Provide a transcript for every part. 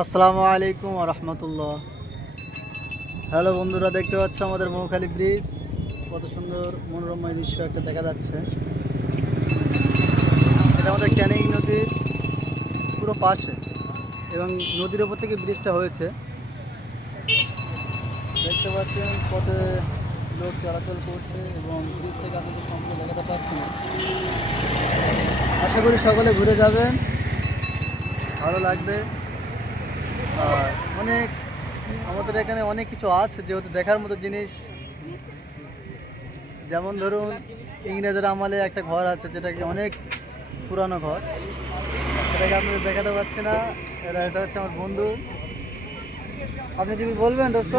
আসসালামু আলাইকুম ওয়া রাহমাতুল্লাহ। হ্যালো বন্ধুরা, দেখতে পাচ্ছ আমাদের মৌখালী ব্রিজ। কত সুন্দর মনোরময় দৃশ্য একটা দেখা যাচ্ছে। এটা আমাদের ক্যানিং নদীর পুরো পাশে এবং নদীর ওপর থেকে ব্রিজটা হয়েছে। দেখতে পাচ্ছেন কত লোক চলাচল করছে এবং ব্রিজ থেকে আপনাদের সম্পূর্ণ দেখাতে পাচ্ছি না। আশা করি সকলে ঘুরে যাবেন, ভালো লাগবে। আর আমাদের এখানে অনেক কিছু আছে যেহেতু দেখার মতো জিনিস। যেমন ধরুন, ইংরেজের আমলে একটা ঘর আছে যেটাকে অনেক পুরানো ঘর, সেটাকে আপনাদের দেখাতে পারছি না। এটা হচ্ছে আমার বন্ধু। আপনি যদি বলবেন দোস্ত,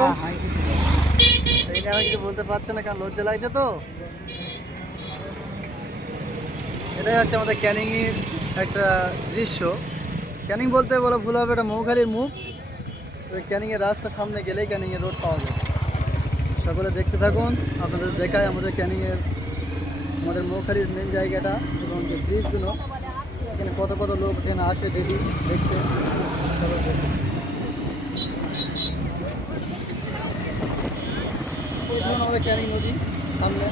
এই নিয়ে আমি কিছু বলতে পারছি না কারণ লজ্জা লাগছে। তো এটাই হচ্ছে আমাদের ক্যানিংয়ের একটা দৃশ্য। ক্যানিং বলতে বলে ভুল হবে, এটা মৌখালীর মুখ। ওই ক্যানিংয়ের রাস্তার সামনে গেলেই ক্যানিংয়ের রোড পাওয়া যায়। সকলে দেখতে থাকুন, আপনাদের দেখায় আমাদের ক্যানিংয়ের, আমাদের মৌখালীর মেন জায়গাটা এবং যে ব্রিজগুলো। এখানে কত কত লোক এখানে আসে ডেলি দেখতে। আমাদের ক্যানিং নদী সামনে।